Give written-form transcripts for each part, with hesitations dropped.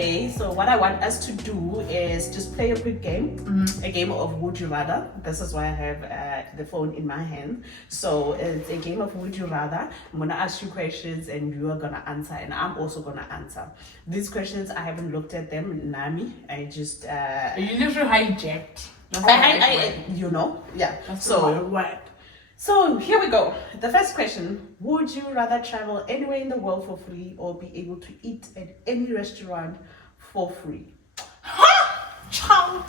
Okay, so what I want us to do is just play a quick game, a game of Would You Rather. This is why I have the phone in my hand. So it's a game of Would You Rather. I'm gonna ask you questions and you are gonna answer, and I'm also gonna answer. These questions, I haven't looked at them, Nami. I just you literally hijacked. Yeah. That's so what? So here we go. The first question: would you rather travel anywhere in the world for free or be able to eat at any restaurant for free? Child.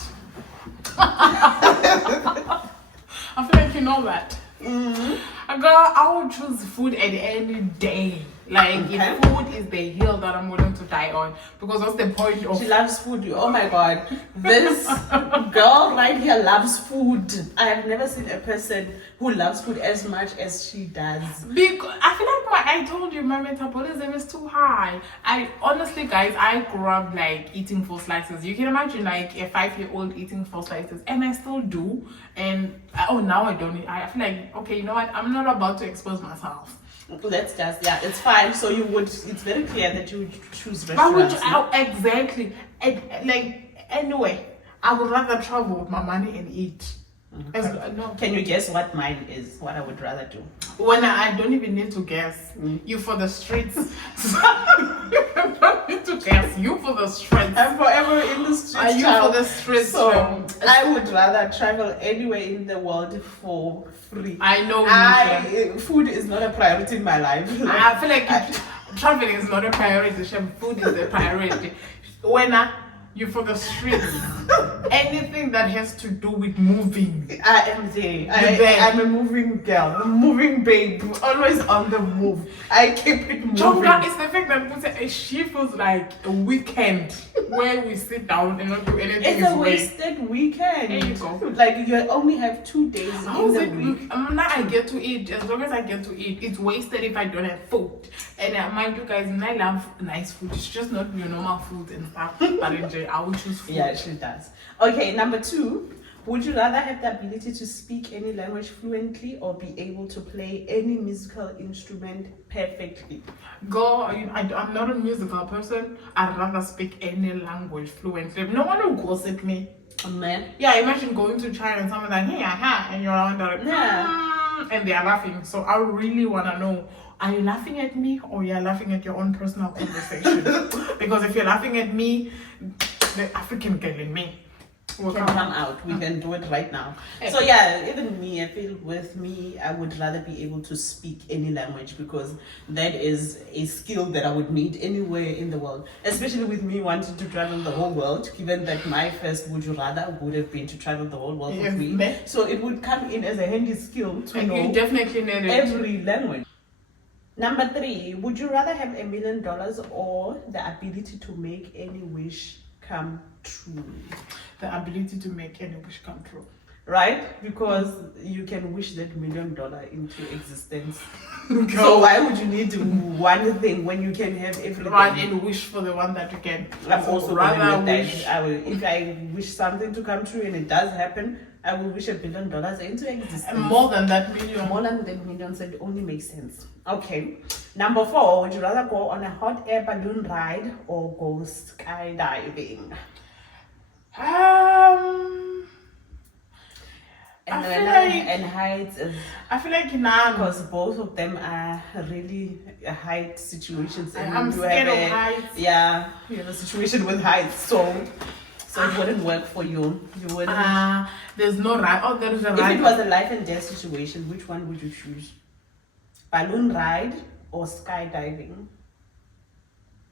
I feel like you know that. Girl, I would choose food at any day. Like, if food is the hill that I'm willing to die on, because what's the point of... She loves food. Oh my god, this girl right here loves food. I have never seen a person who loves food as much as she does. Because I feel like I told you, my metabolism is too high. I honestly, guys, I grew up like eating 4 slices. You can imagine like a 5-year-old eating 4 slices, and I still do. And now I don't. I feel like, okay, you know what? I'm not about to expose myself. Let's just, it's fine. So it's very clear that you would choose restaurants. Exactly. Anyway, I would rather travel with my money and eat. No. Can you guess what mine is? What I would rather do? When I don't even need to guess. You for the streets. I don't need to guess. You for the streets. I'm forever in the streets. Are you for the streets? So I would rather travel anywhere in the world for free. I know. Food is not a priority in my life. I feel like traveling is not a priority. Food is a priority. When you for the streets, anything that has to do with moving. I am there. I'm a moving girl, a moving babe, always on the move. I keep it moving. Jonga is the fact that she feels like a weekend where we sit down and not do anything. It's a wasted weekend. There you go. Like you only have 2 days in the week. Now I get to eat. As long as I get to eat, it's wasted if I don't have food. And mind you guys, I love nice food. It's just not your normal food and stuff. But I would choose food. Yeah, she does. Okay, number 2. Would you rather have the ability to speak any language fluently or be able to play any musical instrument perfectly? Girl, I'm not a musical person. I'd rather speak any language fluently. No one will gossip me. Man. Yeah, imagine going to China and someone's like, hey, and you're around like, and they are laughing. So I really want to know, are you laughing at me or you're laughing at your own personal conversation? Because if you're laughing at me, the African girl in me can come out. We can do it right now. So yeah, even me, I feel with me, I would rather be able to speak any language because that is a skill that I would need anywhere in the world. Especially with me wanting to travel the whole world, given that my first would you rather would have been to travel the whole world for free. So it would come in as a handy skill to know you definitely need every language. Number 3, would you rather have $1 million or the ability to make any wish come true? The ability to make any wish come true. Right? Because you can wish that $1 million into existence. So why would you need one thing when you can have everything? Right, and wish for the one that you can. I'm also rather wish. If I wish something to come true and it does happen, I will wish $1 billion into existence. And more than that million. More than that million, so it only makes sense. Okay. Number 4, would you rather go on a hot air balloon ride or go skydiving? And heights is, I feel like none, because both of them are really height situations. And I'm scared of heights. Yeah, you have a situation with heights, so it wouldn't work for you. You wouldn't. There's no ride. Oh, there is a ride. If it was a life and death situation, which one would you choose? Balloon ride or skydiving?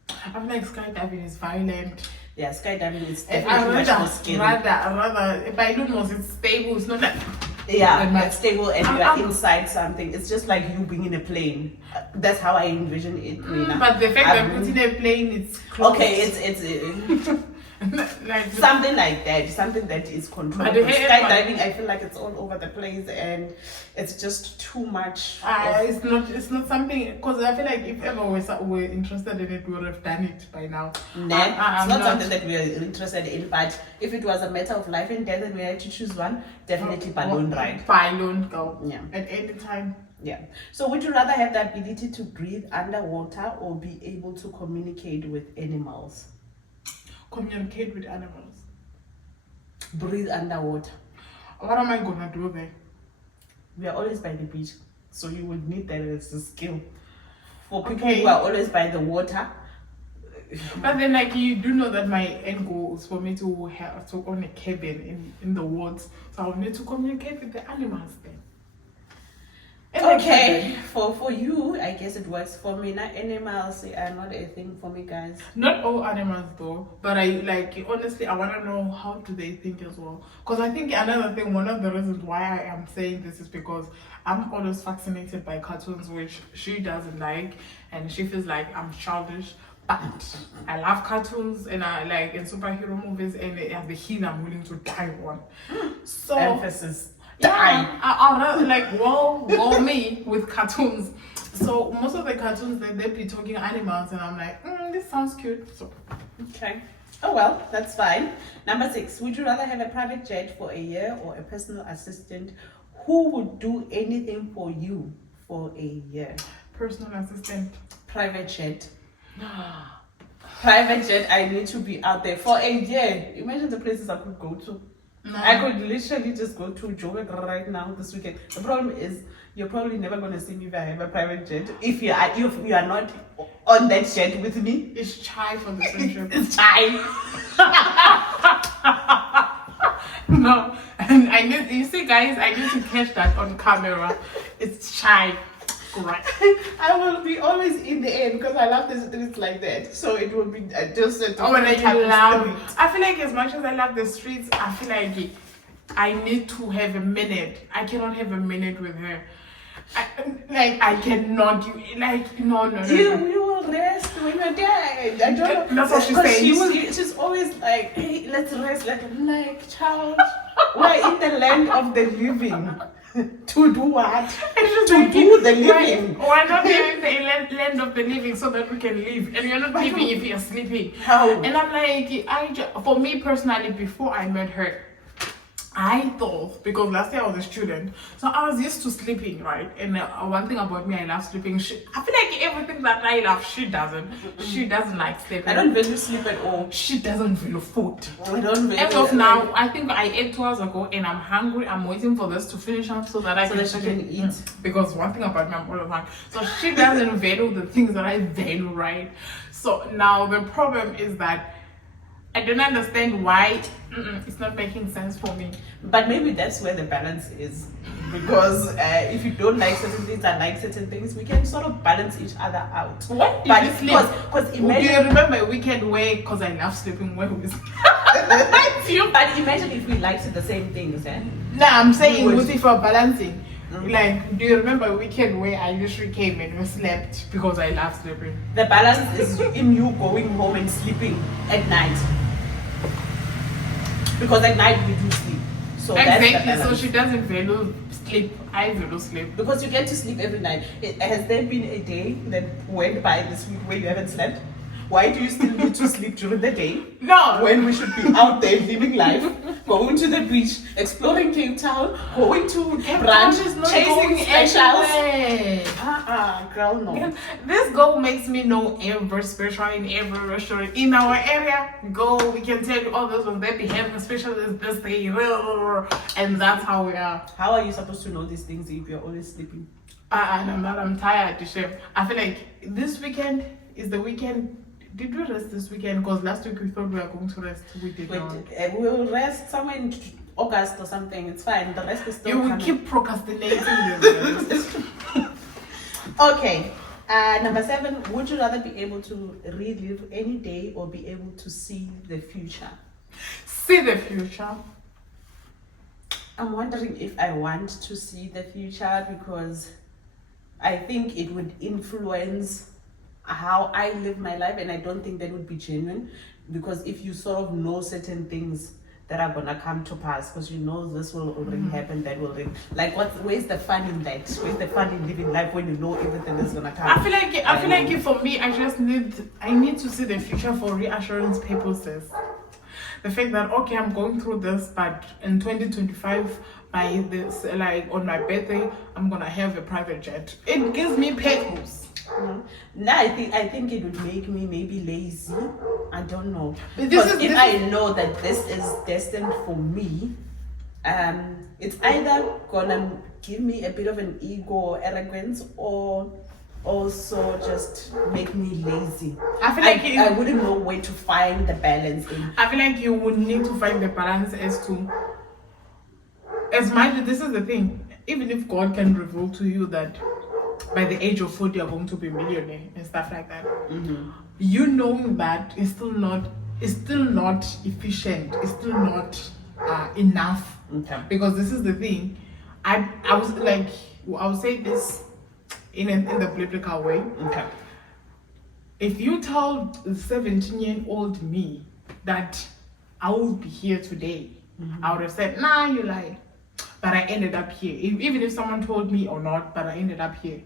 I feel like skydiving is violent. Yeah, skydiving is definitely much more scary. Rather, if I don't know, it's stable. It's not like... Yeah, it's stable and you are inside something. It's just like you being in a plane. That's how I envision it. But the fact that putting a plane, it's closed. Okay, it's like something like that, something that is controlled. Skydiving, I feel like it's all over the place and it's just too much. It's not something, because I feel like if ever we're interested in it, we would have done it by now. It's not something that we are interested in, but if it was a matter of life and death and we had to choose one, definitely balloon ride. Balloon go. Yeah. At any time. Yeah. So would you rather have the ability to breathe underwater or be able to communicate with animals? Communicate with animals. Breathe underwater. What am I gonna do there? We are always by the beach, so you would need that as a skill. For people Okay. who are always by the water. But then, like, you do know that my end goal is for me to have to own a cabin in the woods, so I will need to communicate with the animals then. In the Okay, cabin. for you, I guess it works. For me, not animals are not a thing for me, guys. Not all animals though, but I like honestly I want to know how do they think as well. Because I think another thing, one of the reasons why I am saying this is because I'm always fascinated by cartoons, which she doesn't like, and she feels like I'm childish. But I love cartoons and I like in superhero movies, and at the hill I'm willing to die on. So Emphasis. yeah, I rather like well me with cartoons. So most of the cartoons they be talking animals, and I'm like, this sounds cute. So Okay. Oh well, that's fine. Number 6. Would you rather have a private jet for a year or a personal assistant who would do anything for you for a year? personal assistant. Private jet. Private jet, I need to be out there for a year. Imagine the places I could go to. No. I could literally just go to Joburg right now this weekend. The problem is you're probably never gonna see me if I have a private jet. If you are not on that jet with me, It's chai for the century. it's time. No, and I need you see guys, I need to catch that on camera. It's chai. Right. I will be always in the air because I love the streets like that. So it will be just a Oh, and different type I of love. street. I feel like as much as I love the streets, I feel like I need to have a minute. I cannot have a minute with her. I cannot. No. You will rest when you're there. I don't know. That's what she 'Cause says. She's always like, hey, let's rest. Like, child, we're in the land of the living. To do what? It's just To like, do the living. We're not here in the land of the living so that we can live, and you're not living if you're sleeping. How? And I'm like, for me personally, before I met her, I thought, because last year I was a student, so I was used to sleeping, right? And one thing about me, I love sleeping. I feel like everything that I love, she doesn't. She doesn't like sleeping. I don't value sleep at all. She doesn't value food. I don't value As of now, I think I ate 2 hours ago, and I'm hungry. I'm waiting for this to finish up so that I So can that she can eat. Because one thing about me, I'm always hungry. So she doesn't value the things that I value, right? So now the problem is that I don't understand why it's not making sense for me. But maybe that's where the balance is. Because if you don't like certain things, I like certain things, we can sort of balance each other out. What But did you sleep? because Do you imagine, remember weekend way? Because I love sleeping where we sleep. but imagine if we liked the same things, eh? No, I'm saying We would- with if you're balancing. Like, do you remember a weekend where I literally came and we slept because I love sleeping? The balance is in you going home and sleeping at night. Because at night we do sleep. So that's the Exactly. So balance. she doesn't value sleep. I value sleep. Because you get to sleep every night. Has there been a day that went by this week where you haven't slept? Why do you still need to sleep during the day? No. When we should be out there living life, going to the beach, exploring Cape Town, going to brunch, chasing specials. Girl, no. This girl makes me know every special in every restaurant in our area. Go, we can tell you all those ones. They be having special this day, and that's how we are. How are you supposed to know these things if you're always sleeping? I'm tired, chef. I feel like this weekend is the weekend. Did we rest this weekend? Because last week we thought we were going to rest. We did Wait, not. we'll rest somewhere in August or something. It's fine. The rest is still You will coming. keep procrastinating this. Okay. Number 7. Would you rather be able to relive any day or be able to see the future? See the future. I'm wondering if I want to see the future because I think it would influence how I live my life, and I don't think that would be genuine, because if you sort of know certain things that are gonna come to pass, because you know this will already happen, that will already, like where's the fun in that? Where's the fun in living life when you know everything is gonna come? I feel like for me, I need to see the future for reassurance purposes. The fact that okay, I'm going through this, but in 2025, by this, like on my birthday, I'm gonna have a private jet. It gives me purpose. No. No, I think it would make me maybe lazy. I don't know. But Because if I know that this is destined for me, it's either gonna give me a bit of an ego or arrogance, or also just make me lazy. I feel like I wouldn't know where to find the balance in. I feel like you would need to find the balance as much. This is the thing. Even if God can reveal to you that by the age of 40 you're going to be a millionaire and stuff like that, you knowing that is still not efficient. It's still not enough. Okay. Because this is the thing. I would say this in the biblical way. Okay. If you told the 17-year-old me that I would be here today, I would have said, nah, you lie. But I ended up here. Even if someone told me or not, but I ended up here.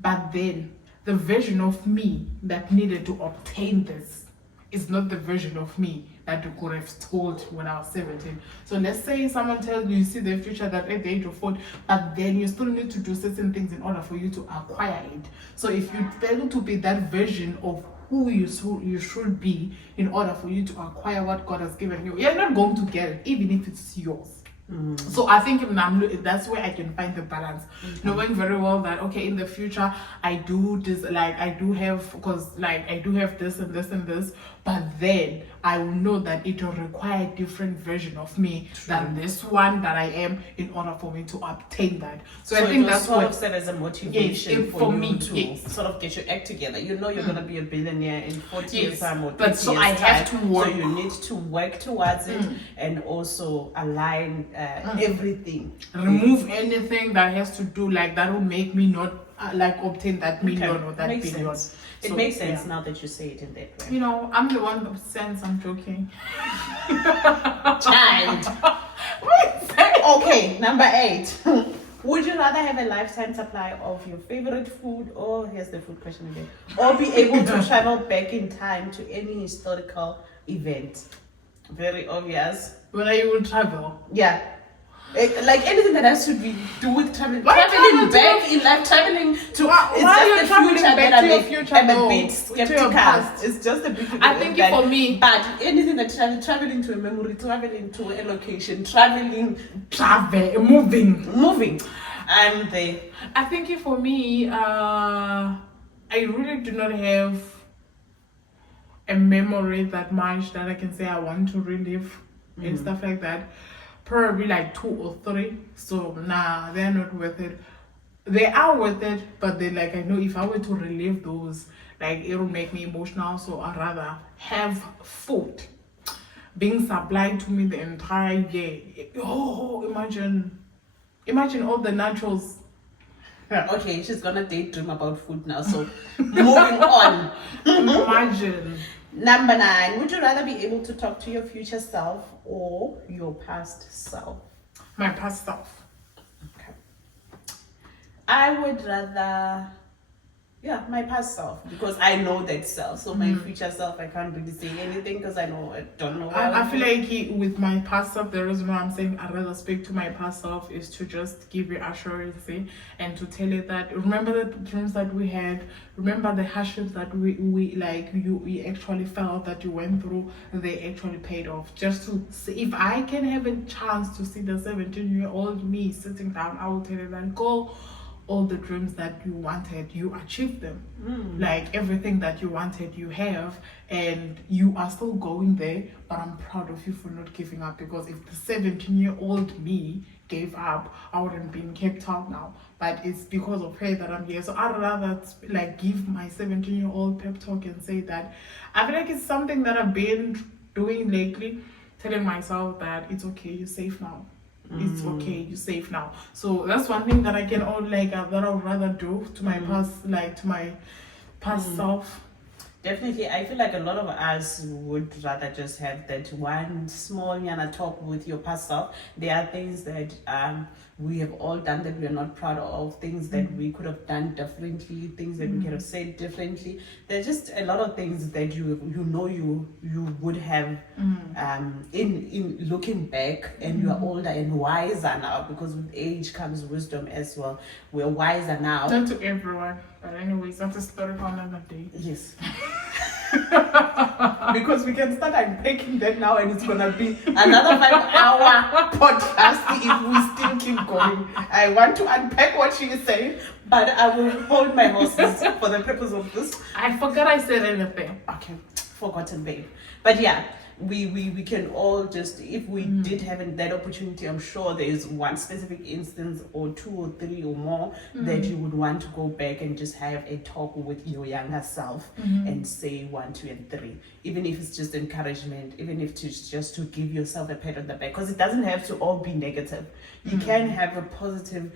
But then the version of me that needed to obtain this is not the version of me that you could have told when I was 17. So let's say someone tells you see the future that at the age of 40, but then you still need to do certain things in order for you to acquire it. So if you fail to be that version of who you should be in order for you to acquire what God has given you, you're not going to get it, even if it's yours. So I think that's where I can find the balance, knowing very well that okay, in the future I do this, like I do have this and this and this, but then I will know that it will require a different version of me than this one that I am in order for me to obtain that. So I think that's sort what of serve as a motivation yes, for me you to yes. sort of get your act together. You know you're gonna be a billionaire in 40 years time or 30 but so years I have time. to work. So you need to work towards it and also align everything. Remove anything that has to do like that will make me not obtain that million or that Makes billion. sense. It makes sense now that you say it in that way. You know, I'm the one that sends. I'm joking. Child. Okay, number 8. Would you rather have a lifetime supply of your favorite food, or here's the food question again, or be able to travel back in time to any historical event? Very obvious. Whether you will travel. Yeah. Like anything that has to do with traveling. Why Traveling travel back in life, traveling to why it's just the future that to your future? I'm a No, bit to skeptical. your past. It's just a bit I think that, for me, but anything that traveling to a memory, traveling to a location, moving. I'm there. I think for me, I really do not have a memory that much that I can say I want to relive and stuff like that. Probably like 2 or 3. So nah, they're not worth it. They are worth it, but then I know if I were to relive those, it will make me emotional. So I'd rather have food being supplied to me the entire year. Oh, imagine all the nachos. Okay, she's gonna daydream about food now. So moving on. Imagine. Number 9. Would you rather be able to talk to your future self or your past self? My past self. Okay. I would rather, my past self, because I know that self. So my future self, I can't really say anything because I don't know. I feel like with my past self, the reason why I'm saying I'd rather speak to my past self is to just give you assurance and to tell you that remember the dreams that we had, remember the hardships that we actually felt that you went through, they actually paid off. Just to see if I can have a chance to see the 17-year-old me sitting down, I will tell you that go. All the dreams that you wanted, you achieved them. Everything that you wanted, you have, and you are still going there. But I'm proud of you for not giving up, because if the 17-year-old me gave up, I wouldn't be in Cape Town now. But it's because of her that I'm here. So I'd rather give my 17-year-old pep talk and say that I feel like it's something that I've been doing lately, telling myself that it's okay, you're safe now. It's okay, you're safe now. So that's one thing that I can that I would rather do to my past self. Definitely, I feel like a lot of us would rather just have that one small talk with your past self. There are things that we have all done that we are not proud of, things that we could have done differently, things that we could have said differently. There's just a lot of things that you would have in looking back, and you are older and wiser now, because with age comes wisdom as well. We're wiser now. Not to everyone. But anyways, that's a story for another day. Yes. Because we can start unpacking that now and it's gonna be another 5-hour podcast if we still keep going. I want to unpack what she is saying, but I will hold my horses for the purpose of this. I forgot I said anything. Okay, forgotten, babe. But yeah, we can all just, if we did have that opportunity, I'm sure there is one specific instance or 2 or 3 or more that you would want to go back and just have a talk with your younger self and say 1, 2, and 3. Even if it's just encouragement, even if it's just to give yourself a pat on the back, because it doesn't have to all be negative. You can have a positive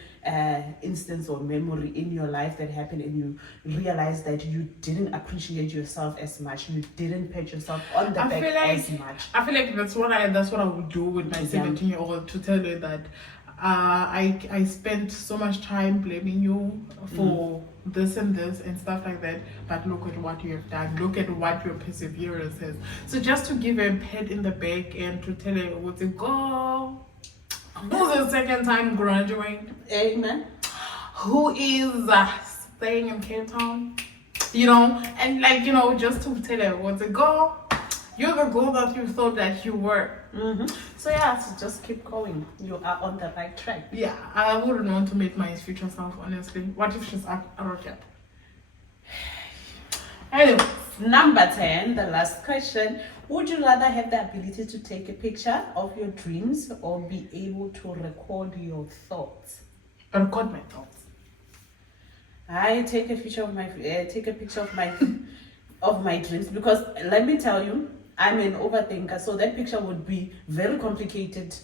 instance or memory in your life that happened and you realize that you didn't appreciate yourself as much, you didn't pat yourself on the back as much. I feel like that's what I would do with my 17-year-old, to tell her that I spent so much time blaming you for this and this and stuff like that, but look at what you have done, look at what your perseverance is. So just to give her a pat in the back and to tell her, what's it go? Who's the second time graduate? Amen. Who is staying in Cape Town? You know, and like, you know, just to tell her, what's it go? You're the girl that you thought that you were. So yeah, so just keep going. You are on the right track. Yeah, I wouldn't want to meet my future self, honestly. What if she's arrogant? Anyway, number 10, the last question. Would you rather have the ability to take a picture of your dreams or be able to record your thoughts? record my thoughts. I take a picture of my of my dreams, because let me tell you, I'm an overthinker, so that picture would be very complicated.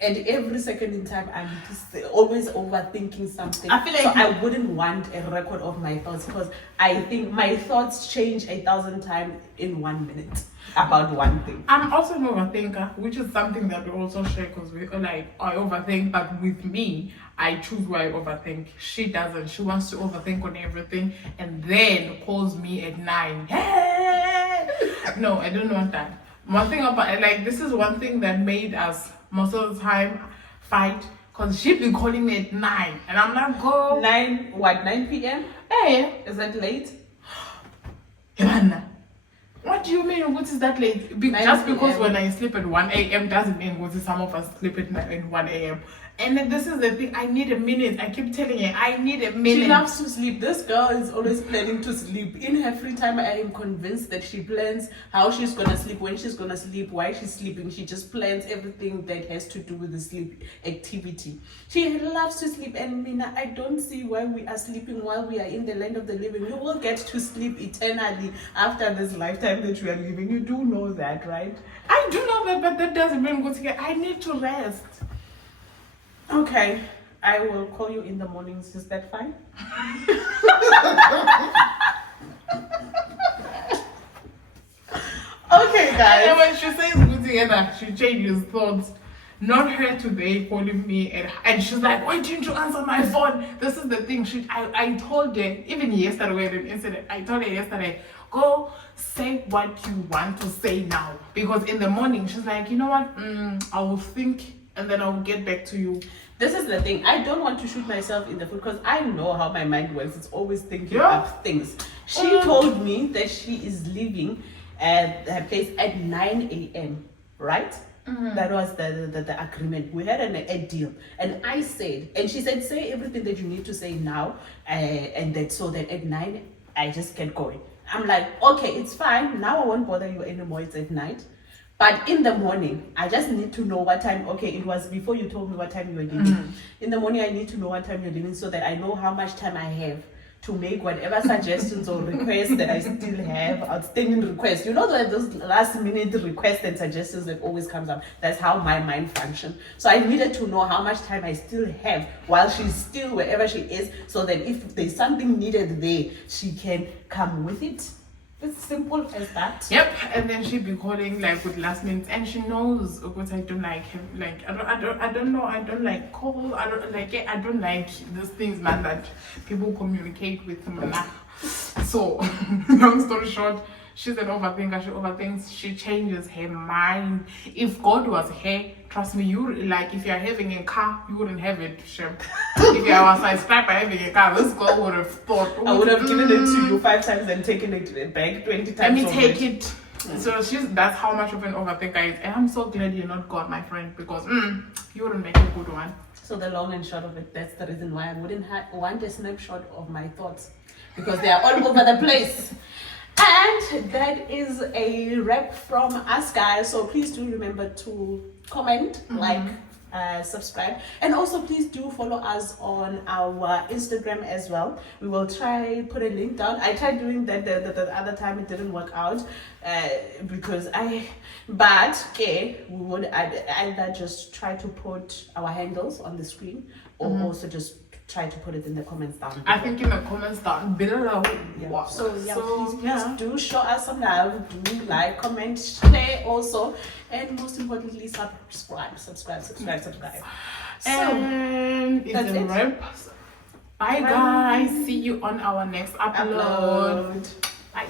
And every second in time, I'm just always overthinking something. I feel like so I wouldn't want a record of my thoughts, because I think my thoughts change 1,000 times in 1 minute about one thing. I'm also an overthinker, which is something that we also share, because we like, I overthink, but with me, I choose why I overthink. She doesn't. She wants to overthink on everything and then calls me at 9. Hey! No, I don't want that. One thing about, like, this is one thing that made us most of the time fight, because she'd be calling me at 9 and I'm like, go 9 p.m. Hey, Is that late? Ivana, what do you mean what is that late? Just because when I sleep at 1 a.m. doesn't mean what some of us sleep at 1 a.m. And then this is the thing, I need a minute. I keep telling her, I need a minute. She loves to sleep. This girl is always planning to sleep. In her free time, I am convinced that she plans how she's going to sleep, when she's going to sleep, why she's sleeping. She just plans everything that has to do with the sleep activity. She loves to sleep. And Mina, I don't see why we are sleeping while we are in the land of the living. You will get to sleep eternally after this lifetime that you are living. You do know that, right? I do know that, but that doesn't mean go together. I need to rest. Okay, I will call you in the mornings. Is that fine? Okay, guys. And when she says go together, she changes thoughts. Not her today calling me and she's like, why didn't you answer my phone? This is the thing. I told her, even yesterday we had an incident, I told her yesterday, go say what you want to say now. Because in the morning, she's like, you know what, I will think and then I'll get back to you. This is the thing. I don't want to shoot myself in the foot, because I know how my mind works. It's always thinking of things. She told me that she is leaving at her place at 9 a.m., right? That was the agreement. We had a deal. And I said, and she said, say everything that you need to say now, and that so that at 9, I just get going. I'm like, okay, it's fine. Now I won't bother you anymore. It's at night. But in the morning, I just need to know what time. Okay, it was before you told me what time you were leaving. In the morning, I need to know what time you're leaving, so that I know how much time I have to make whatever suggestions or requests that I still have, outstanding requests. You know, those last minute requests and suggestions that always comes up. That's how my mind functions. So I needed to know how much time I still have while she's still wherever she is, so that if there's something needed there, she can come with it. It's simple as that. Yep, and then she'd be calling like with last minute, and she knows what I don't like. Like I don't know. I don't like call. I don't like these things, man, that people communicate with me. So, long story short, she's an overthinker. She overthinks. She changes her mind. If God was here, trust me, you like if you're having a car, you wouldn't have it. Shem. If you was subscribed by having a car, this girl would have thought. I would have given it to you 5 times and taken it back 20 times. Let me take it. So that's how much of an overthinker is. And I'm so glad you're not God, my friend, because you wouldn't make a good one. So the long and short of it, that's the reason why I wouldn't want a snapshot of my thoughts, because they are all over the place. And that is a wrap from us, guys. So please do remember to comment, like, subscribe, and also please do follow us on our Instagram as well. We will try put a link down. I tried doing that the other time, it didn't work out because we would either just try to put our handles on the screen or also just try to put it in the comments down below. I think in the comments down below. Yeah. So please do show us some love. Do like, comment, share also, and most importantly, subscribe. And it's a wrap. Bye guys. See you on our next upload. Bye.